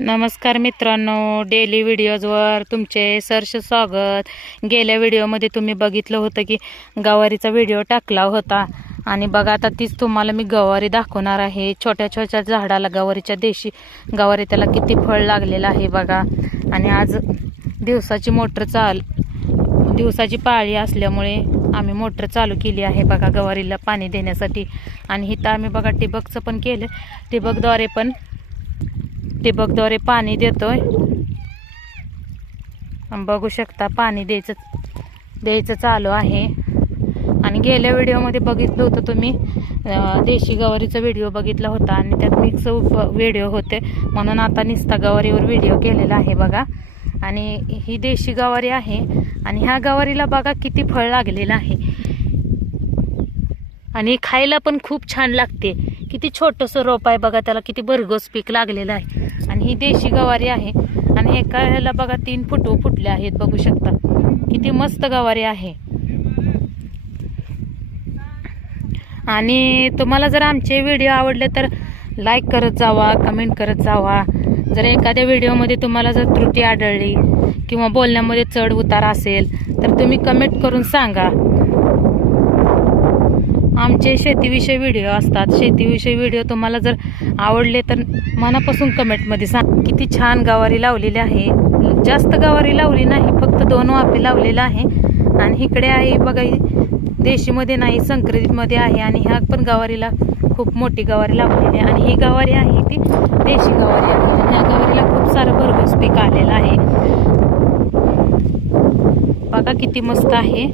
नमस्कार मित्रांनो, डेली व्हिडिओजवर तुमचे सहर्ष स्वागत। गेल्या व्हिडिओमध्ये तुम्ही बघितलं होतं की गवारीचा व्हिडिओ टाकला होता आणि बघा आता तीच तुम्हाला मी गवारी दाखवणार आहे। छोट्या छोट्या झाडाला गवारीच्या देशी गवारी त्याला किती फळ लागलेलं आहे बघा। आणि आज दिवसाची पाळी असल्यामुळे आम्ही मोटर चालू केली आहे बघा गवारीला पाणी देण्यासाठी। आणि इथं आम्ही बघा ठिबकचं पण केलं, ठिबकद्वारे पाणी देतोय। बघू शकता पाणी द्यायचं चालू आहे। आणि गेल्या व्हिडिओमध्ये बघितलं होतं तुम्ही देशी गवारीचा व्हिडिओ बघितला होता आणि त्यात मिक्स व्हिडिओ होते, म्हणून आता निस्ता गवारीवर व्हिडिओ केलेला आहे बघा। आणि ही देशी गवारी आहे आणि ह्या गवारीला बघा किती फळ लागलेलं आहे आणि खायला पण खूप छान लागते। किती छोटंसं रोप आहे बघा, त्याला किती भरघोस पीक लागलेलं आहे। आणि ही देशी गवारी आहे आणि एका ह्याला बघा 3 फुटवे फुटले आहेत, बघू शकता किती मस्त गवारी आहे। आणि तुम्हाला जर आमचे व्हिडिओ आवडले तर लाईक करत जावा, कमेंट करत जावा। जर एखाद्या व्हिडिओमध्ये तुम्हाला जर त्रुटी आढळली किंवा बोलण्यामध्ये चढ उतार असेल तर तुम्ही कमेंट करून सांगा। आमचे शेतीविषयी व्हिडिओ असतात, शेतीविषयी व्हिडिओ तुम्हाला जर आवडले तर मनापासून कमेंटमध्ये सांग। किती छान गवारी लावलेली आहे, जास्त गवारी लावली नाही, फक्त 2 वाफे लावलेला आहे। आणि इकडे आहे बघा, देशीमध्ये नाही संकरितमध्ये आहे। आणि ह्या पण गवारीला खूप मोठी गवारी लावलेली आहे आणि ही गवारी आहे ती देशी गवारी आहे। आणि ह्या गवारीला खूप सारं भरघोस पीक आलेलं आहे बघा, किती मस्त आहे।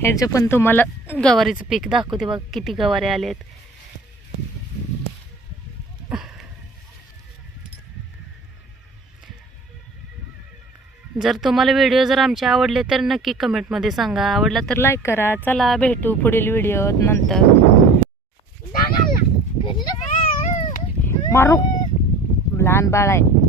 ह्याचं पण तुम्हाला गवारीचं पीक दाखवते बघा, किती गवारे आलेत। जर तुम्हाला व्हिडिओ जर आमचे आवडले तर नक्की कमेंटमध्ये सांगा, आवडला तर लाईक करा। चला भेटू पुढील व्हिडिओ नंतर। मारू लहान बाळ आहे।